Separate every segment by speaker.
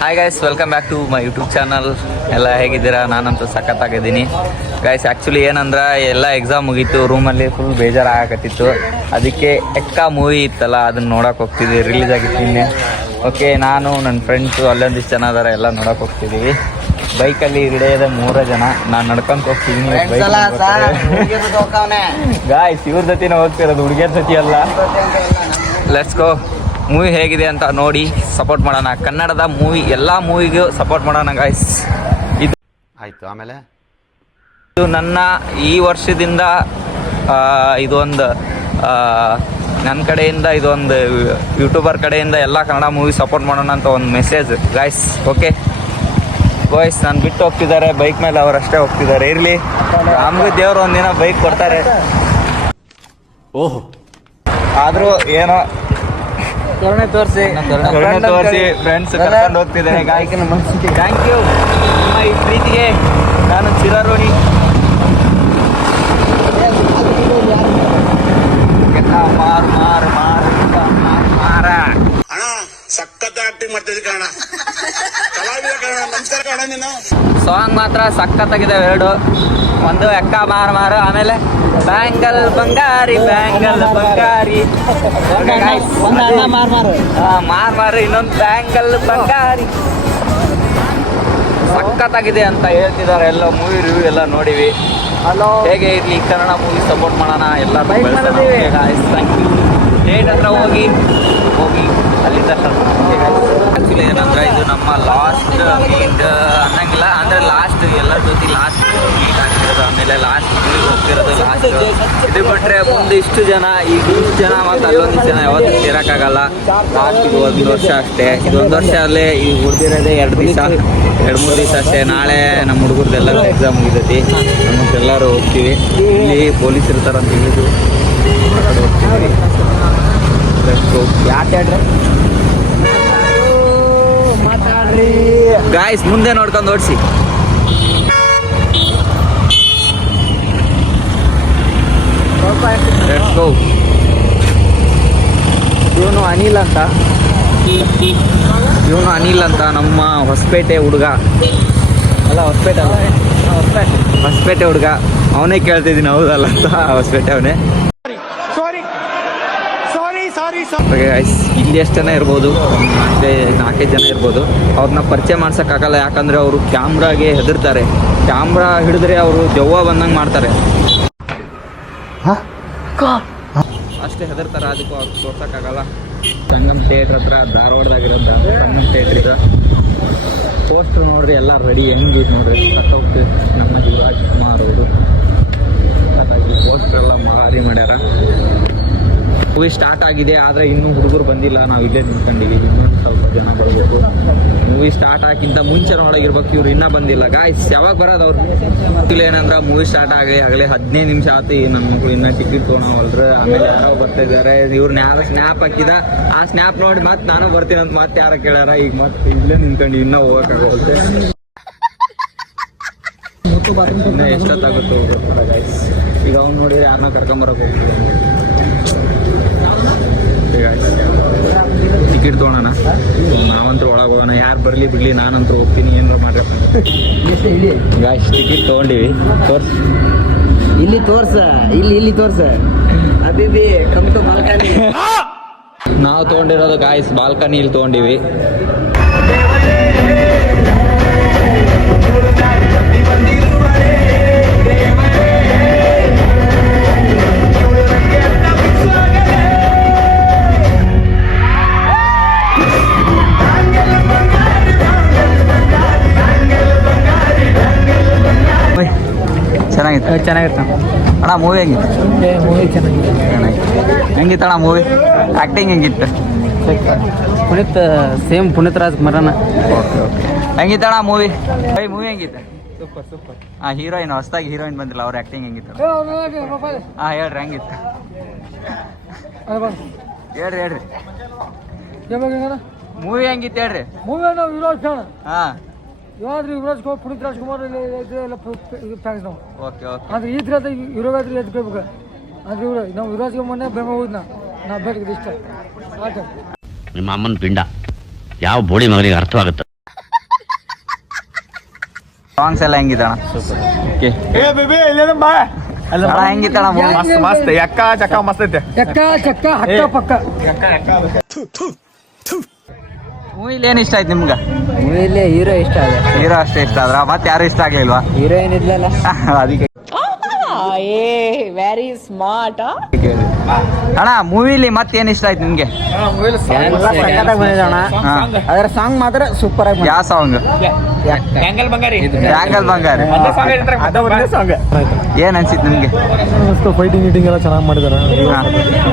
Speaker 1: Hi guys welcome back to my YouTube channel ಎಲ್ಲ ಹೇಗಿದ್ದೀರಾ? ನಾನಂತೂ ಸಖತ್ತಾಗಿದ್ದೀನಿ. ಗಾಯ್ಸ್ ಆ್ಯಕ್ಚುಲಿ ಏನಂದ್ರೆ ಎಲ್ಲ ಎಕ್ಸಾಮ್ ಮುಗೀತು. ರೂಮಲ್ಲಿ ಫುಲ್ ಬೇಜಾರಾಗತ್ತಿತ್ತು ಅದಕ್ಕೆ ಎಕ್ಕ ಮೂವಿ ಇತ್ತಲ್ಲ ಅದನ್ನ ನೋಡೋಕೆ ಹೋಗ್ತಿದ್ವಿ. ರಿಲೀಸ್ ಆಗಿತ್ತು ನಿನ್ನೆ. ಓಕೆ ನಾನು ನನ್ನ ಫ್ರೆಂಡ್ಸು ಅಲ್ಲೊಂದಿಷ್ಟು ಜನ ಅದಾರ ಎಲ್ಲ ನೋಡೋಕೆ ಹೋಗ್ತಿದ್ದೀವಿ ಬೈಕಲ್ಲಿ ಹಿಡಿಯೋದ ಮೂರೇ ಜನ. ನಾನು ನಡ್ಕೊಂತ ಹೋಗ್ತಿದ್ದೀನಿ ಗಾಯ್ಸ್ ಇವ್ರ ಜೊತೆನೇ ಹೋಗ್ತಿರೋದು ಹುಡುಗಿಯರ ಜೊತೆ ಅಲ್ಲ ಲೆಟ್ಸ್ ಗೋ ಮೂವಿ ಹೇಗಿದೆ ಅಂತ ನೋಡಿ ಸಪೋರ್ಟ್ ಮಾಡೋಣ. ಕನ್ನಡದ ಮೂವಿ ಎಲ್ಲ ಮೂವಿಗೂ ಸಪೋರ್ಟ್ ಮಾಡೋಣ ಗಾಯ್ಸ್ ಇದು
Speaker 2: ಆಯಿತು ಆಮೇಲೆ?
Speaker 1: ಇದು ನನ್ನ ಈ ವರ್ಷದಿಂದ ಇದೊಂದು ನನ್ನ ಕಡೆಯಿಂದ ಇದೊಂದು ಯೂಟ್ಯೂಬರ್ ಕಡೆಯಿಂದ ಎಲ್ಲ ಕನ್ನಡ ಮೂವಿ ಸಪೋರ್ಟ್ ಮಾಡೋಣ ಅಂತ ಒಂದು ಮೆಸೇಜ್ ಗಾಯ್ಸ್ ಓಕೆ ಬಾಯ್ಸ್ ನಾನು ಬಿಟ್ಟು ಹೋಗ್ತಿದ್ದಾರೆ. ಬೈಕ್ ಮೇಲೆ ಅವರಷ್ಟೇ ಹೋಗ್ತಿದ್ದಾರೆ. ಇರಲಿ. ನಮಗೂ ದೇವರು ಒಂದಿನ ಬೈಕ್ ಕೊಡ್ತಾರೆ.
Speaker 2: ಓಹ್.
Speaker 1: ಆದರೂ ಏನೋ
Speaker 3: ಕರುಣೆ ತೋರಿಸಿ.
Speaker 1: ಕರುಣೆ ತೋರಿಸಿ. ಫ್ರೆಂಡ್ಸ್ ಕರ್ಕೊಂಡು ಹೋಗ್ತಿದ್ದಾರೆ ಗಾಯಕ ಥ್ಯಾಂಕ್ ಯು ನಿಮ್ಮ ಈ ಪ್ರೀತಿಗೆ ನಾನು ಎಲ್ಲ ಮಾರ್ ಮಾರ್ ಮಾರು ಮಾರು ಮಾರ.
Speaker 4: ಅಣ್ಣ ಸಖತ್ ಆಕ್ಟಿಂಗ್ ಮಾಡ್ತಿದ್ದೆ ಕಾರಣ ಕಲಾವಿದ ಕಾರಣ ನಮಸ್ಕಾರ ಕಣ ನೀನು.
Speaker 1: ಸಾಂಗ್ ಮಾತ್ರ ಸಖತ್ತಾಗಿದೆ ಎರಡು. ಒಂದು ಎಕ್ಕ ಮಾರು ಮಾರು ಆಮೇಲೆ ಬ್ಯಾಂಗಲ್ ಬಂಗಾರಿ ಬ್ಯಾಂಗಲ್ ಬಂಗಾರಿ.
Speaker 3: ಮಾರ್ ಮಾರು.
Speaker 1: ಆ, ಮಾರ್ ಮಾರು ಇನ್ನೊಂದು ಬ್ಯಾಂಗಲ್ ಬಂಗಾರಿ. ಸಖತ್ತಾಗಿದೆ ಅಂತ ಹೇಳ್ತಿದ್ದಾರೆ ಎಲ್ಲ ಮೂವಿ ರಿವ್ಯೂ ಎಲ್ಲ ನೋಡಿವಿ. ಹೇಗೆ ಇರ್ಲಿ ಕನ್ನಡ ಮೂವಿ ಸಪೋರ್ಟ್ ಮಾಡೋಣ ಎಲ್ಲ
Speaker 3: ಥ್ಯಾಂಕ್
Speaker 1: ಯು ಹತ್ರ ಹೋಗಿ. ಹೋಗಿ. ಅಲ್ಲಿಂದ ಆ್ಯಕ್ಚುಲಿ ಏನಂದ್ರೆ ಇದು ನಮ್ಮ ಲಾಸ್ಟ್ ಮೀಟ್ ಅನ್ನಂಗಿಲ್ಲ. ಅಂದ್ರೆ ಲಾಸ್ಟ್ ಎಲ್ಲರ ಜೊತೆ ಲಾಸ್ಟ್ ಮೀಟ್ ಆಗ್ತಿರೋದು. ಆಮೇಲೆ ಲಾಸ್ಟ್ ಹೋಗ್ತಿರೋದು ಲಾಸ್ಟ್ ಇದು ಬಿಟ್ರೆ ಮುಂದೆ ಇಷ್ಟು ಜನ ಈಗ ಇಷ್ಟು ಜನ ಮತ್ತು ಅಲ್ಲೊಂದು ಜನ ಯಾವತ್ತೂ ಸೇರೋಕ್ಕಾಗಲ್ಲ. ಲಾಸ್ಟ್ ಇದು ಒಂದು ವರ್ಷ ಅಷ್ಟೇ. ಇದೊಂದು ವರ್ಷ ಅಲ್ಲೇ ಈ ಉಳಿದಿರೋದೇ ಎರಡು ದಿವಸ, ಎರಡು ಮೂರು ದಿವಸ ಅಷ್ಟೇ. ನಾಳೆ ನಮ್ಮ ಎಲ್ಲರೂ ಎಕ್ಸಾಮ್ ಮುಗಿದೈತಿ ನಮ್ಮದೆಲ್ಲರೂ ಹೋಗ್ತೀವಿ. ಇಲ್ಲಿ ಪೊಲೀಸ್ ಇರ್ತಾರಂತ ಹೇಳಿದ್ರು.
Speaker 3: ಮಾತಾಡ್ರಿ
Speaker 1: ಗಾಯ್ಸ್ ಮುಂದೆ ನೋಡ್ಕೊಂಡು ಓಡಿಸಿ. ಇವನು ಅನಿಲ್ ಅಂತ. ಇವನು ಅನಿಲ್ ಅಂತ ನಮ್ಮ ಹೊಸಪೇಟೆ ಹುಡುಗ. ಅಲ್ಲ, ಹೊಸಪೇಟೆ ಅಲ್ಲ. ಹೊಸಪೇಟೆ ಹುಡುಗ. ಅವನೇ ಕೇಳ್ತಿದ್ದೀನಿ, ಹೌದಲ್ಲ ಅಂತ. ಹೊಸಪೇಟೆ ಅವನೇ. ಇಲ್ಲಿ ಎಷ್ಟು ಜನ ಇರ್ಬೋದು. ನಾಲ್ಕೇ ನಾಲ್ಕೈದು ಜನ ಇರ್ಬೋದು. ಅವ್ರನ್ನ ಪರಿಚಯ ಮಾಡ್ಸೋಕ್ಕಾಗಲ್ಲ ಯಾಕಂದರೆ ಅವರು ಕ್ಯಾಮ್ರಾಗೆ ಹೆದರ್ತಾರೆ. ಕ್ಯಾಮ್ರಾ ಹಿಡಿದ್ರೆ ಅವರು ಜವ್ವ ಬಂದಂಗೆ ಮಾಡ್ತಾರೆ. ಅಷ್ಟೇ ಹೆದರ್ತಾರೆ ಅದಕ್ಕೂ ಅವ್ರು ತೋರ್ಸೋಕ್ಕಾಗಲ್ಲ ಸಂಗಮ್ ಥಿಯೇಟ್ರ್ ಹತ್ರ ಧಾರವಾಡದಾಗಿರೋದು ಸಂಗಮ್ ಥಿಯೇಟ್ರ್ ಇದೆ. ಪೋಸ್ಟ್ರ್ ನೋಡ್ರಿ ಎಲ್ಲ ರೆಡಿ ಹೆಂಗೆ ನೋಡ್ರಿ. ಕಟ್ಟೋಗ್ತೀವಿ ನಮ್ಮ ಯುವರಾಜ್ ಕುಮಾರ್ ಅವರು. ಪೋಸ್ಟರ್ ಎಲ್ಲ ಮಾರಿ ಮಾಡ್ಯಾರ. ಮೂವಿ ಸ್ಟಾರ್ಟ್ ಆಗಿದೆ, ಆದರೆ ಇನ್ನೂ ಹುಡುಗರು ಬಂದಿಲ್ಲ. ನಾವು ಇಲ್ಲೇ ನಿಂತ್ಕೊಂಡಿವಿ ಇನ್ನೊಂದು ಸ್ವಲ್ಪ ಜನ ಬರಬೇಕು. ಮೂವಿ ಸ್ಟಾರ್ಟ್ ಆಗಿಂತ ಮುಂಚೆ ಒಳಗಿರ್ಬೇಕು ಇವ್ರು ಇನ್ನೂ ಬಂದಿಲ್ಲ. ಗಾಯ್ಸ್ ಯಾವಾಗ ಬರೋದು ಅವ್ರು? ಇಲ್ಲಿ ಏನಂದ್ರೆ ಮೂವಿ ಸ್ಟಾರ್ಟ್ ಆಗಲಿ, ಆಗಲೇ, ಹದಿನೈದು ನಿಮಿಷ ಆಯ್ತು ನಮ್ಮ ಮಕ್ಕಳು ಇನ್ನೂ ಟಿಕೆಟ್ ತೊಗೊಳವಲ್ರು. ಆಮೇಲೆ ಯಾರೋ ಬರ್ತಾ ಇದ್ದಾರೆ ಇವ್ರನ್ನ ಯಾರೋ ಸ್ನ್ಯಾಪ್ ಹಾಕಿದ. ಆ ಸ್ನ್ಯಾಪ್ ನೋಡಿ ಮತ್ತೆ ನಾನು ಬರ್ತೀನಿ ಅಂತ ಮತ್ತೆ ಯಾರೋ ಕೇಳ್ಯಾರ. ಈಗ ಮತ್ತೆ ಇಲ್ಲೇ ನಿಂತ್ಕೊಂಡು ಇನ್ನೂ ಹೋಗೋಕ್ಕಾಗುತ್ತೆ ಎಷ್ಟೊತ್ತಾಗುತ್ತೆ ಈಗ ಅವ್ನು ನೋಡಿದ್ರೆ ಯಾರನ್ನ ಕರ್ಕೊಂಬರಕ್ಕೆ ಹೋಗ್ತೀವಿ ಟಿಕೆಟ್ ತೊಗೊಳೋಣ. ನಾವಂತೂ ಒಳಗೆ ಹೋಗೋಣ ಯಾರು ಬರಲಿ ಬಿಡಲಿ ನಾನಂತೂ ಹೋಗ್ತೀನಿ. ಏನಾರ
Speaker 3: ಮಾಡ್ರಿ.
Speaker 1: ಗಾಯ್ಸ್ ಟಿಕೆಟ್ ತಗೊಂಡಿವಿ. ತೋರ್ಸ್.
Speaker 3: ಇಲ್ಲಿ ತೋರ್ಸ. ಇಲ್ಲಿ ಇಲ್ಲಿ ತೋರ್ಸ. ಅಬಿಬಿ ಬಾಲ್ಕನಿ
Speaker 1: ನಾವು ತೊಗೊಂಡಿರೋದು ಗಾಯ್ಸ್ ಬಾಲ್ಕನಿ ಇಲ್ಲಿ ತೊಗೊಂಡಿವಿ. ಚೆನ್ನಾಗಿತ್ತು.
Speaker 3: ಚೆನ್ನಾಗಿತ್ತು.
Speaker 1: ಅಣ್ಣ ಮೂವಿ ಹೆಂಗಿತ್ತು?
Speaker 3: ಮೂವಿ ಚೆನ್ನಾಗಿತ್ತು.
Speaker 1: ಹೆಂಗಿತ್ತು ಅಣ್ಣ ಮೂವಿ ಆ್ಯಕ್ಟಿಂಗ್ ಹೆಂಗಿತ್ತು?
Speaker 3: Puneeth same Puneeth Raj
Speaker 1: okay okay ಹೆಂಗಿತ್ತಣ್ಣ movie by movie ಹೆಂಗಿತ್ತು?
Speaker 3: Super super.
Speaker 1: ಹಾಂ ಹೀರೋಯಿನ್ ಹೊಸದಾಗಿ ಹೀರೋಯಿನ್ ಬಂದಿಲ್ಲ ಅವ್ರ ಆ್ಯಕ್ಟಿಂಗ್ ಹೆಂಗಿತ್ತು? ಹಾಂ ಹೇಳ್ರಿ ಹೆಂಗಿತ್ತು? ಹೇಳ್ರಿ ಹೇಳ್ರಿ. ಮೂವಿ ಹೆಂಗಿತ್ತು ಹೇಳ್ರಿ?
Speaker 5: ಮೂವಿ
Speaker 1: ಹಾಂ.
Speaker 5: ಯಾವ್ದು ಯುವರಾಜ್ ಕುಮಾರ್ ಪುನೀತ್ ರಾಜ್ಕುಮಾರ್ ಇದು ಎಲ್ಲ ಫ್ಯಾನ್ಸ್ ನಾವು.
Speaker 1: ಓಕೆ ಓಕೆ
Speaker 5: ಅಂದ್ರೆ ಈ ಥರ ಯುವರಾಜ್ ಎದ್ಕೋಬೇಕು ಅಂದ್ರೆ ಇವ್ರು ನಾವು ಯುವರಾಜ್ ಮೊನ್ನೆ ಬೆಂಗ ಹೋಗಿದ್ನ. ನಾ ಬೇಕಿದ್ರೆ ಇಷ್ಟ. ಆಟ
Speaker 6: ನಿಮ್ಮ ಅಮ್ಮನ ಪಿಂಡ. ಯಾವ ಬೋಳಿ ಮಗನಿಗೆ ಅರ್ಥವಾಗುತ್ತೆ?
Speaker 1: ಸಾಂಗ್ಸ್ ಎಲ್ಲ ಹೆಂಗಿದಣ ಓಕೆ ಅಣ್ಣ ಹೆಂಗಿತ್ತಣ
Speaker 6: ಮಸ್ತ್ ಮಸ್ತ್ ಎಕ್ಕ ಚಕ್ಕ ಮಸ್ತ್ ಐತೆ.
Speaker 5: ಎಕ್ಕ ಚಕ್ಕ ಹಕ್ಕ ಪಕ್ಕ.
Speaker 1: ಮೂವಿಲಿ ಏನು ಇಷ್ಟ ಆಯ್ತು ನಿಮ್ಗೆ?
Speaker 3: ಮೂವಿಲಿ ಹೀರೋ ಇಷ್ಟ ಆಗ
Speaker 1: ಹೀರೋ ಅಷ್ಟೇ ಇಷ್ಟ ಆದ್ರ? ಮತ್ತೆ ಯಾರು ಇಷ್ಟ ಆಗ್ಲಿಲ್ವಾ?
Speaker 3: ಹೀರೋ ಇದ್ಲಲ್ಲ.
Speaker 1: ಅದಕ್ಕೆ
Speaker 7: ವೆರಿ ಸ್ಮಾರ್ಟ್
Speaker 1: ಅಣ್ಣ ಮೂವಿಲಿ ಮತ್ತೇನು ಇಷ್ಟ ಆಯ್ತು ನಿಮ್ಗೆ.
Speaker 3: ಅದರ ಸಾಂಗ್ ಮಾತ್ರ ಸೂಪರ್ ಆಗಿ
Speaker 1: ಯಾವ ಸಾಂಗ್
Speaker 6: ಬ್ಯಾಂಗಲ್ ಬಂಗಾರಿ
Speaker 1: ಬ್ಯಾಂಗಲ್ ಬಂಗಾರ
Speaker 6: ಅದ ಒಂದೇ ಸಾಂಗ್
Speaker 1: ಏನ್ ಅನ್ಸಿತ್ತು ನಿಮ್ಗೆ?
Speaker 5: ಫೈಟಿಂಗ್ ಗೀಟಿಂಗ್ ಎಲ್ಲ ಚೆನ್ನಾಗಿ ಮಾಡಿದ್ದಾರೆ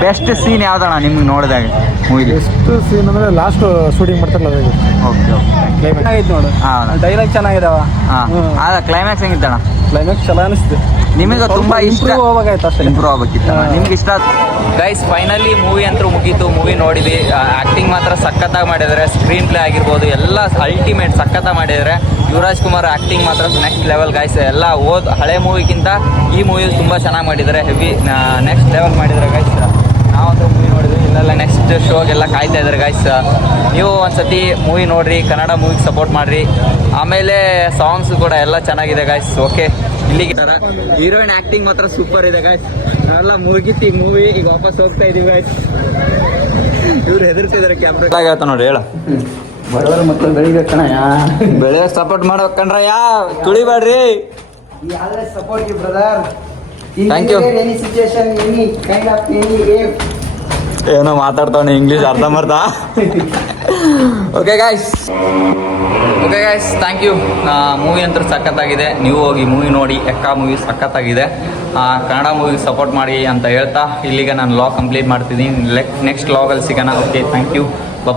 Speaker 1: ಬೆಸ್ಟ್ ಸೀನ್ ಯಾವ್ದಣ್ಣ ನಿಮ್ಗೆ ನೋಡಿದಾಗ ಮೂವಿಲಿ
Speaker 5: ಎಷ್ಟು ಸೀನ್ ಅಂದ್ರೆ ಲಾಸ್ಟ್ ಶೂಟಿಂಗ್ ಮಾಡ್ತಾರಲ್ಲ ಅದು
Speaker 1: ಓಕೆ ಓಕೆ
Speaker 5: ಆಯ್ತು ನೋಡು.
Speaker 1: ಹಾಂ
Speaker 5: ಡೈಲಾಗ್ ಚೆನ್ನಾಗಿದಾವ.
Speaker 1: ಹಾಂ. ಕ್ಲೈಮ್ಯಾಕ್ಸ್ ಹೆಂಗಿತ್ತಣ್ಣ?
Speaker 5: ಕ್ಲೈಮ್ಯಾಕ್ಸ್ ಚೆನ್ನಾಗಿ ಅನಿಸ್ತು.
Speaker 1: ನಿಮಗೆ ತುಂಬಾ ಇಷ್ಟ. ಇಂಪ್ರೂವ್ ಆಗ್ಬೇಕಿತ್ತ ನಿಮ್ಗೆ ಇಷ್ಟ? ಗೈಸ್ ಫೈನಲಿ ಮೂವಿ ಅಂತೂ ಮುಗೀತು. ಮೂವಿ ನೋಡಿದ್ವಿ. ಆಕ್ಟಿಂಗ್ ಮಾತ್ರ ಸಖತ್ತಾಗಿ ಮಾಡಿದ್ದಾರೆ. ಸ್ಕ್ರೀನ್ ಪ್ಲೇ ಆಗಿರ್ಬೋದು. ಎಲ್ಲ ಅಲ್ಟಿಮೇಟ್ ಸಖತ್ತಾಗಿ ಮಾಡಿದ್ದಾರೆ. ಯುವರಾಜ್ ಕುಮಾರ್ ಆಕ್ಟಿಂಗ್ ಮಾತ್ರ ನೆಕ್ಸ್ಟ್ ಲೆವೆಲ್ ಗೈಸ್ ಎಲ್ಲ ಓದ್ ಹಳೆ ಮೂವಿಗಿಂತ ಈ ಮೂವಿ ತುಂಬ ಚೆನ್ನಾಗಿ ಮಾಡಿದ್ದಾರೆ. ಹೆವಿ ನೆಕ್ಸ್ಟ್ ಲೆವೆಲ್ ಮಾಡಿದ್ದಾರೆ ಗೈಸ್ ನಾವಂತೂ ಮೂವಿ ನೋಡಿದ್ವಿ. ಇಲ್ಲೆಲ್ಲ ನೆಕ್ಸ್ಟ್ ಶೋಗೆಲ್ಲ ಕಾಯ್ತಾ ಇದ್ದಾರೆ ಗೈಸ್ ನೀವು ಒಂದ್ಸತಿ ಮೂವಿ ನೋಡ್ರಿ. ಕನ್ನಡ ಮೂವಿಗೆ ಸಪೋರ್ಟ್ ಮಾಡಿರಿ. ಆಮೇಲೆ ಸಾಂಗ್ಸ್ ಕೂಡ ಎಲ್ಲ ಚೆನ್ನಾಗಿದೆ ಗೈಸ್ ಓಕೆ ಇಲ್ಲಿಗೆ ಹೀರೋಯಿನ್ ಆಕ್ಟಿಂಗ್ ಮಾತ್ರ ಸೂಪರ್ ಇದೆ ಗಾಯ್ಸ್ ನಾವೆಲ್ಲ ಮುಗಿತಿ ಈಗ ಮೂವಿ ಈಗ ವಾಪಸ್ ಹೋಗ್ತಾ ಇದೀವಿ ಗಾಯ್ಸ್ ಇವ್ರು ಹೆದರ್ತಿದಾರೆ ಕ್ಯಾಮ್ರಾ ಆಗತ್ತ ನೋಡಿ ಹೇಳ.
Speaker 3: ಬಡವರ ಮಕ್ಕಳು ಕಣಯ್ಯ.
Speaker 1: ಬೆಳೆ ಸಪೋರ್ಟ್ ಮಾಡ್ಬೇಕಂದ್ರ ಯಾ ತುಳಿಬೇಡ್ರಿ.
Speaker 3: Support you brother. Any situation any kind of any
Speaker 1: ಏನೋ ಮಾತಾಡ್ತಾವನೆ ಇಂಗ್ಲೀಷ್ ಅರ್ಧ ಮರ್ಧ. Okay guys okay guys thank you movie ಅಂತೂ ಸಖತ್ತಾಗಿದೆ. ನೀವು ಹೋಗಿ ಮೂವಿ ನೋಡಿ ಎಕ್ಕ ಮೂವಿ ಸಖತ್ತಾಗಿದೆ. ಕನ್ನಡ ಮೂವಿಗೆ ಸಪೋರ್ಟ್ ಮಾಡಿ ಅಂತ ಹೇಳ್ತಾ, ಇಲ್ಲಿಗೆ ನಾನು ಲಾಗ್ ಕಂಪ್ಲೀಟ್ ಮಾಡ್ತಿದ್ದೀನಿ. ನೆಕ್ಸ್ಟ್ ಲಾಗಲ್ಲಿ ಸಿಗೋಣ. ಓಕೆ ಥ್ಯಾಂಕ್ ಯು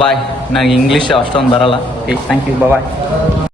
Speaker 1: ಬಾಯ್ ನನಗೆ ಇಂಗ್ಲೀಷ್ ಅಷ್ಟೊಂದು ಬರಲ್ಲ. Okay thank you bye